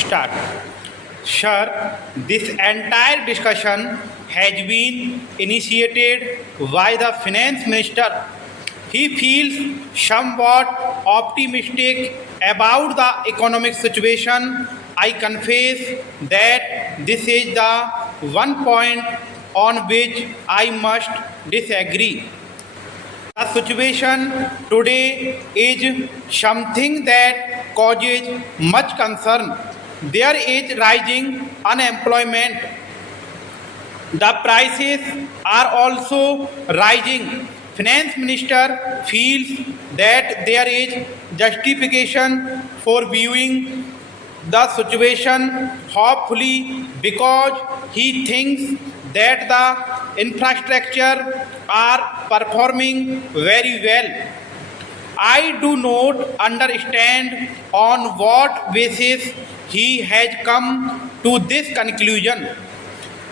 start. Sir, this entire discussion has been initiated by the finance minister. He feels somewhat optimistic about the economic situation. I confess that this is the one point on which I must disagree. The situation today is something that causes much concern. There is rising unemployment. The prices are also rising. Finance minister feels that there is justification for viewing the situation hopefully because he thinks that the infrastructure are performing very well. I do not understand on what basis he has come to this conclusion.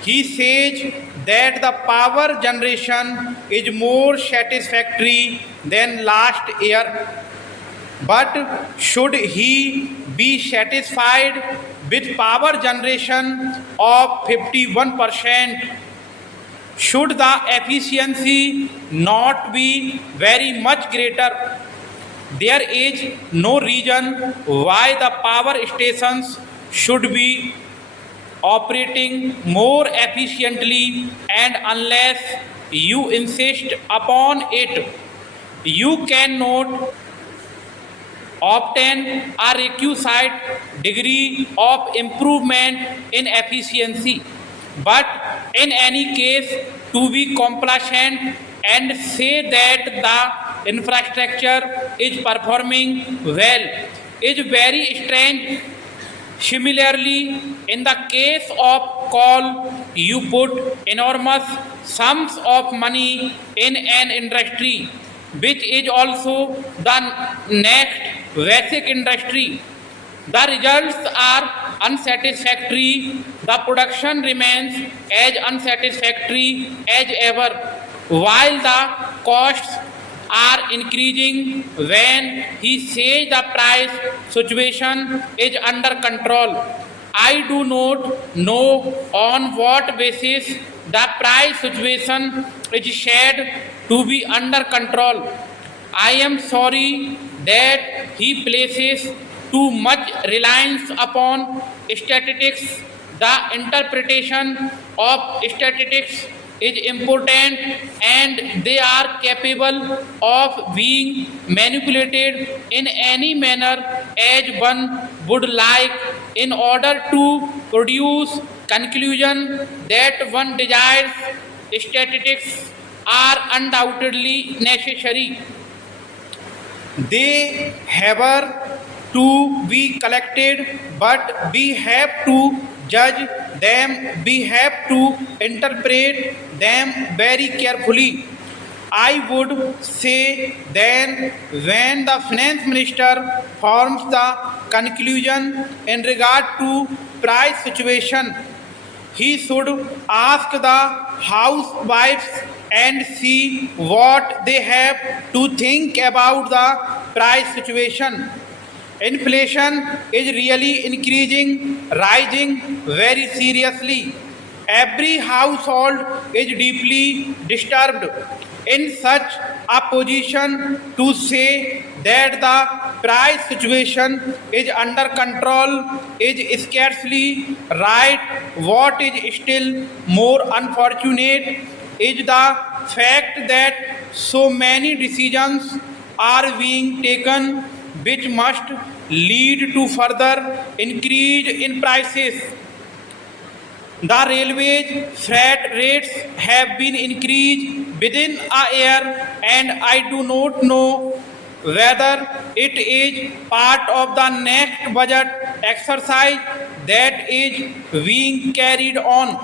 He says that the power generation is more satisfactory than last year. But should he be satisfied with power generation of 51%? Should the efficiency not be very much greater? There is no reason why the power stations should be operating more efficiently, and unless you insist upon it, you cannot obtain a requisite degree of improvement in efficiency. But in any case, to be complacent and say that the infrastructure is performing well is very strange. Similarly, in the case of coal, you put enormous sums of money in an industry which is also the next basic industry. The results are unsatisfactory. The production remains as unsatisfactory as ever, while the costs are increasing. When he says the price situation is under control, I do not know on what basis the price situation is said to be under control. I am sorry that he places too much reliance upon statistics. The interpretation of statistics is important and they are capable of being manipulated in any manner as one would like in order to produce conclusion that one desires. Statistics are undoubtedly necessary. They have to be collected, but we have to judge them, we have to interpret them very carefully. I would say then when the finance minister forms the conclusion in regard to price situation, he should ask the housewives and see what they have to think about the price situation. Inflation is really increasing, rising very seriously. Every household is deeply disturbed. In such a position, to say that the price situation is under control is scarcely right. What is still more unfortunate is the fact that so many decisions are being taken which must lead to further increase in prices. The railways freight rates have been increased within a year, and I do not know whether it is part of the next budget exercise that is being carried on.